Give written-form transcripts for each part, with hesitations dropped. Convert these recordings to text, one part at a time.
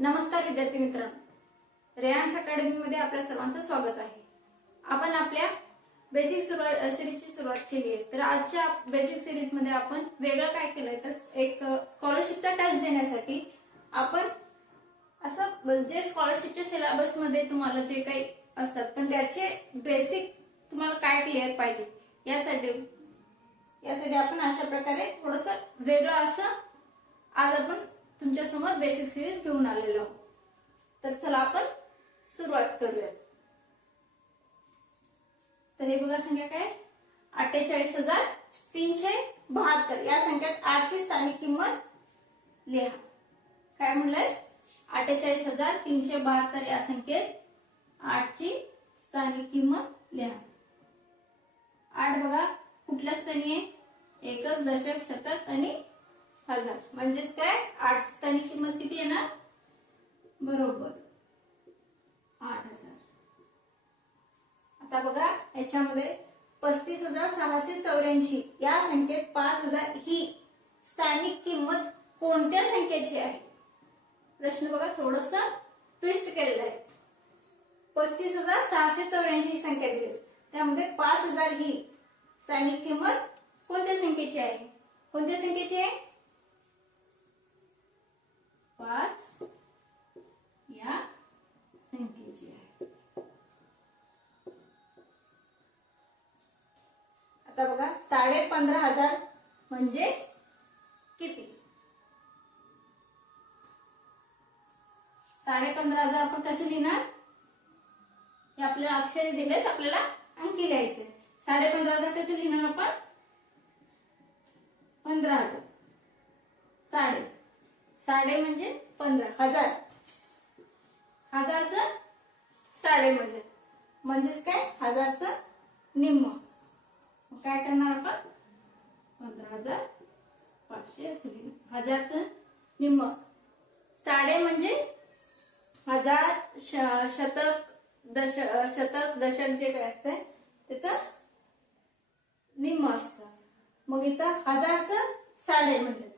नमस्कार विद्यार्थी मित्रांनो, रेयांश अकॅडमी मध्ये आपल्या सर्वांचं स्वागत आहे। आपण आपल्या बेसिक सिरीजची सुरुवात केली आहे। तर आजच्या बेसिक सिरीज मध्ये आपण वेगळं काय केलंय तर एक स्कॉलरशिपचा टच देण्यासाठी आपण असं जे स्कॉलरशिपच्या सिलेबस मध्ये तुम्हाला जे काही असतात पण त्याचे बेसिक तुम्हाला काय क्लिअर पाहिजे यासाठी आपण अशा प्रकारे थोडंसं वेगळं असं आज आपण तुमच्या समोर बेसिक सिरीज घेऊन आलेलो आहोत। तर चला आपण सुरुवात करूया। तर हे बघा संख्या काय 48,372 या संख्यात 8 ची स्थानिक किंमत लिहा। काय म्हणलंय 48,372 या संख्येत 8 ची स्थानिक किंमत लिहा। 8 बघा कुठल्या स्थानी आहे एकक दशक शतक आणि हजार म्हणजेच काय 8 ची स्थानिक किंमत किती येणार बरोबर 8,000। आता बघा याच्यामध्ये 35,684 या संख्येत 5,000 ही स्थानिक किंमत कोणत्या संख्येची आहे। प्रश्न बघा थोडंसं ट्विस्ट केलेला आहे। 35,684 संख्या दिली त्यामध्ये 5,000 ही स्थानिक किंमत कोणत्या संख्येची आहे। कोणत्या संख्येची आहे 5 या संख्येची आहे। आता बघा 15,500 म्हणजे किती 15,500 आपण कसे लिहिणार हे आपल्याला अक्षरे दिलेत आपल्याला अंकी लिहायचे। 15,500 कसे लिहिणार आपण 15,000 साडे म्हणजे 15,000 हजारचं साडे म्हणजेच काय हजारचं निम्म काय करणार आपण 15,500 असे लिहिणार। हजारचं निम्म साडे म्हणजे हजार शतक दशक जे काय असतंय त्याचं निम्म असतं। मग इथं हजारचं साडे म्हणजे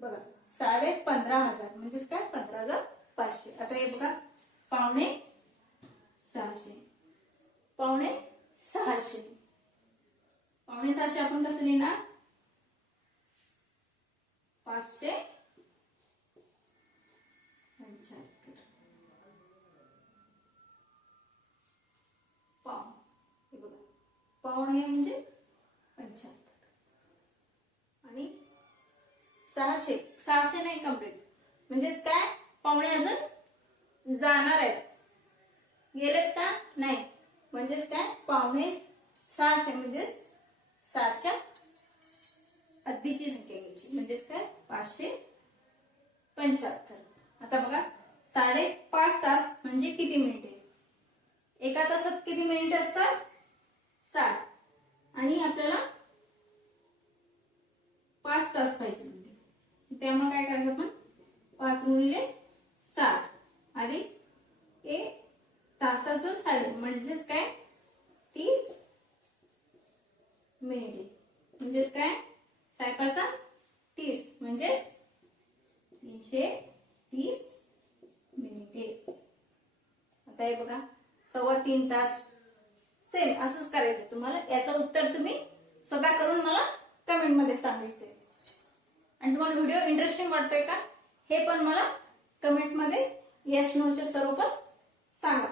बघा 15,500 म्हणजेच काय 15,500। आता हे बघा पावणे 600 आपण कसं लिहिणार 575 पाऊण हे बघा पावणे म्हणजे 75 आणि 600 नाही कंप्लीट म्हणजेच काय पावणे अजून जाणार आहेत गेलेत का नाही म्हणजेच काय पावणे 600 म्हणजेच 7च्या आधीची संख्या घ्यायची म्हणजेच काय 575। आता बघा 5.5 तास म्हणजे किती मिनिटे एका तासात किती मिनिटे असतात 60 आणि आपल्याला 5 तास पाहिजे त्यामुळे काय करायचं आपण 5 गुणिले 60 आणि तासाचं साडे म्हणजेच काय 30 मिनिटे म्हणजेच काय सायकलचा 30 म्हणजे 330 मिनिटे। आता हे बघा 3.25 तास सेम असंच करायचं तुम्हाला याचं उत्तर तुम्ही स्वतः करून मला कमेंट मध्ये सांगायचंय। आणि तुम्हाला व्हिडिओ इंटरेस्टिंग वाटतोय का हे पण मला कमेंट मध्ये येस नो च्या स्वरूपात सांगा।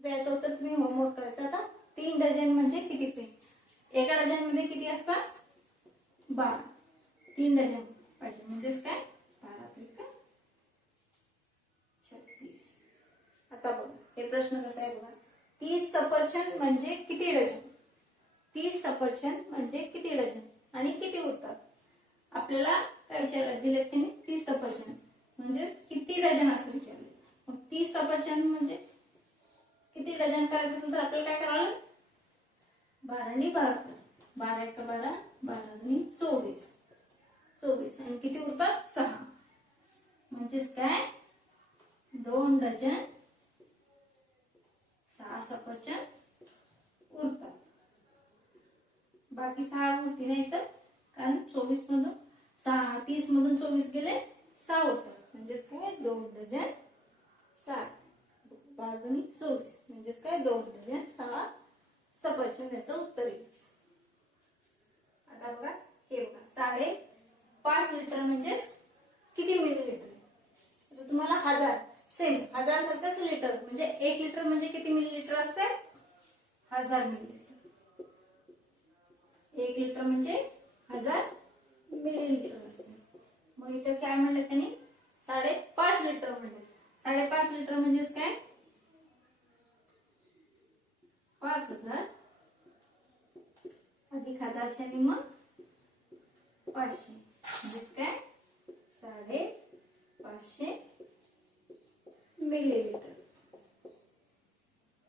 याचं उत्तर तुम्ही होमवर्क करायचं। आता 3 डझन म्हणजे किती पेन एका डझन मध्ये किती असतात 12 3 डझन पाहिजे म्हणजेच काय 12 त्रिक 36। आता बघा हे प्रश्न कसा आहे बघा 30 सफरचंद म्हणजे किती डझन 30 सफरचंद म्हणजे किती डझन आणि किती उरतात। आपल्याला काय विचारलं दिलेत की 30 सफरचंद म्हणजे किती डझन असं विचारलं। मग 30 सफरचंद म्हणजे किती डझन करायचं असेल तर आपल्याला काय करावं 12 आणि 12 12 1 12 12 2 24 आणि किती उरतात 6 म्हणजेच काय 2 डझन 6 सफरचंद उरतात। बाकी 6 गोष्टी नाही तर कारण 24 मधून 30 मधून 24 गेले 6 उरतात, म्हणजेच काय 2 डझन 6. 12×24 म्हणजेच काय 2 डझन 6 सफरचंद याचं उत्तर येईल. आता बघा हे बघा 5.5 लिटर म्हणजेच किती मिलीलिटर? आता तुम्हाला 1000 सेम 1000 सारखंच लिटर म्हणजे 1 लिटर म्हणजे किती मिलीलिटर असते? 1000 मिलीलिटर. 1 लिटर म्हणजे 1000 मिलीलिटर असते. मग इथे काय म्हणलं त्यांनी? 5.5 लिटर म्हणलं. 5.5 लिटर म्हणजेच काय? 5000 अधिक 1000च्या निम्म 500 म्हणजेच काय 550 मिलीलिटर.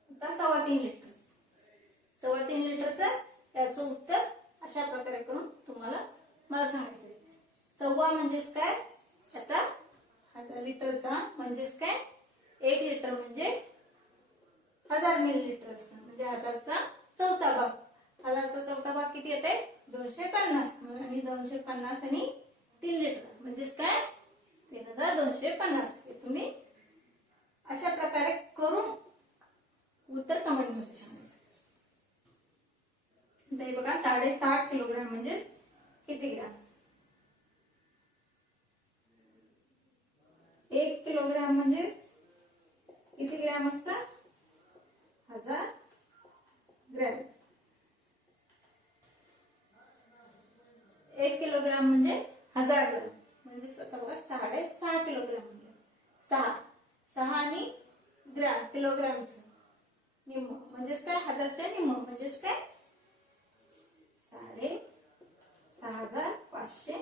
आता 3.25 लिटर. 3.25 लिटरचं याचं उत्तर अशा प्रकारे करून तुम्हाला मला सांगायचं आहे. 1.25 म्हणजेच काय त्याचा 1000 लिटरचा म्हणजेच काय 1 लिटर म्हणजे 1000 मिलीलिटर असतं, म्हणजे 1000चा चौथा भाग. 1000चा चौथा भाग किती येते? 250. आणि 250 आणि 3 लिटर म्हणजेच काय 3250. हे तुम्ही अशा प्रकारे करून उत्तर कमेंट मध्ये सांगायचं. ते बघा 6.5 किलोग्राम म्हणजे किती ग्राम? 1 किलोग्राम म्हणजे किती ग्राम असतं? 1000 ग्रॅम. 1 किलोग्राम म्हणजे 1000 ग्रॅम. म्हणजे आता बघा 6.5 किलोग्राम म्हणजे 6 आणि ग्रॅम किलोग्रामचं निम्म म्हणजेच काय 1000च्या निम्म म्हणजेच काय 6500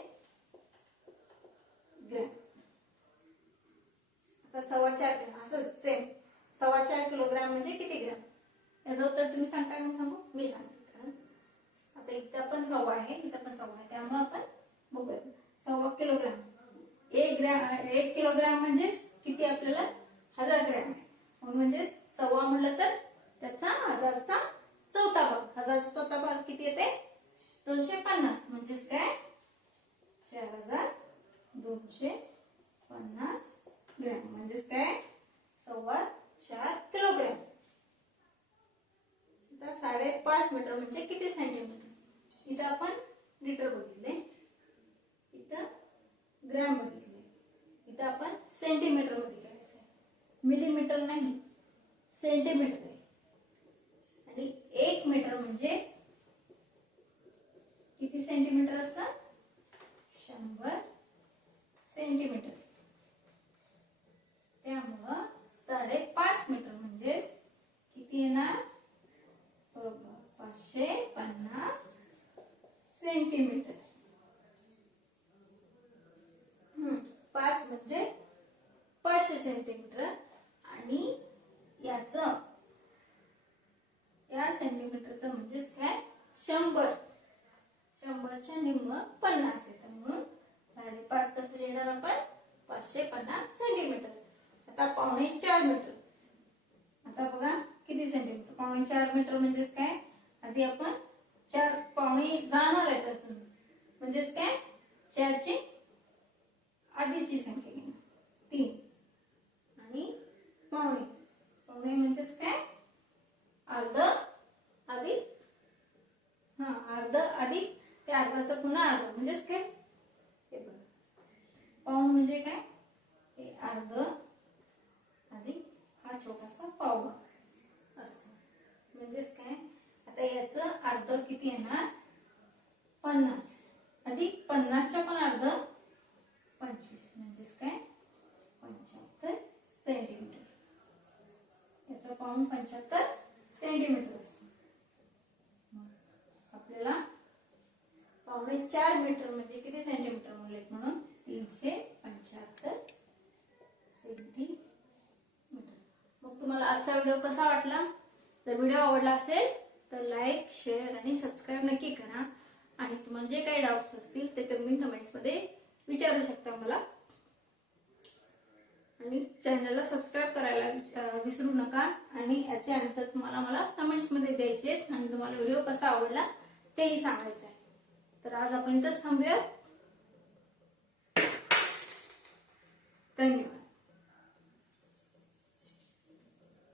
ग्रॅम. आता 4.25 ग्रॅम असं सेम 4.25 किलोग्राम म्हणजे किती ग्रॅम? याचं उत्तर तुम्ही सांगता का सांगू? मी सांगते. कारण आता इथं पण 1.25 आहे, इथं पण 1.25 आहे, त्यामुळे आपण बघूया. 1.25 किलोग्राम. 1 किलोग्राम म्हणजे किती? आपल्याला 1000 ग्रॅम आहे. मग म्हणजे 1.25 म्हटलं तर त्याचा 1000चा चौथा भाग. 1000चा चौथा भाग किती येते? 250 म्हणजेच काय 4250 ग्रॅम म्हणजेच काय 4.25 किलोग्राम. आता 5.5 मीटर म्हणजे किती सेंटीमीटर? इथं आपण लिटर बघितले, इथं ग्रॅम बघितले, इथं आपण सेंटीमीटर मध्ये करायचं आहे. मिलीमीटर नाही, सेंटीमीटर आहे. आणि 1 मीटर म्हणजे किती सेंटीमीटर असतं? 100 सेंटीमीटर. त्यामुळं 5.5 मीटर म्हणजे किती येणार? 550 सेंटीमीटर. 5 म्हणजे 500 सेंटीमीटर आणि या सेंटीमीटरचं म्हणजेच काय 100. 100च्या निम्म 50 येतं म्हणून 5.5 कसं लिहिणार आपण? 550 सेंटीमीटर. आता 4.25 मीटर. आता बघा किती सेंटीमीटर? 4.25 मीटर म्हणजेच काय? आधी आपण 4 पावणे जाणार आहे त्यातून म्हणजेच काय 4 ची आधीची संख्या घेणार 3 आणि पावणे म्हणजेच काय अर्ध अधिक अर्ध अधिक ते अर्धाचं पुन्हा अर्ध म्हणजेच काय हे बघा पाऊण म्हणजे काय हे अर्ध अधिक हा छोटासा पाव असं म्हणजेच काय. आता याचं अर्ध किती येणार? 50 अधिक 50च्या पण अर्ध 25 म्हणजेच काय 75 सेंटीमीटर. याचं पाऊण 75 सेंटीमीटर असतं. आपल्याला 4.25 मीटर म्हणजे किती सेंटीमीटर म्हणले म्हणून 375 सेंटीमीटर. मग तुम्हाला आजचा व्हिडिओ कसा वाटला? जर व्हिडिओ आवडला असेल तर लाईक शेअर आणि सबस्क्राईब नक्की करा. आणि तुम्हाला जे काही डाऊट्स असतील ते तुम्ही कमेंट्स मध्ये विचारू शकता मला. आणि चॅनलला सबस्क्राईब करायला विसरू नका. आणि याचे आन्सर तुम्हाला मला कमेंट्स मध्ये द्यायचे आणि तुम्हाला व्हिडिओ कसा आवडला तेही सांगायचं आहे. तर आज आपण इथंच थांबूया.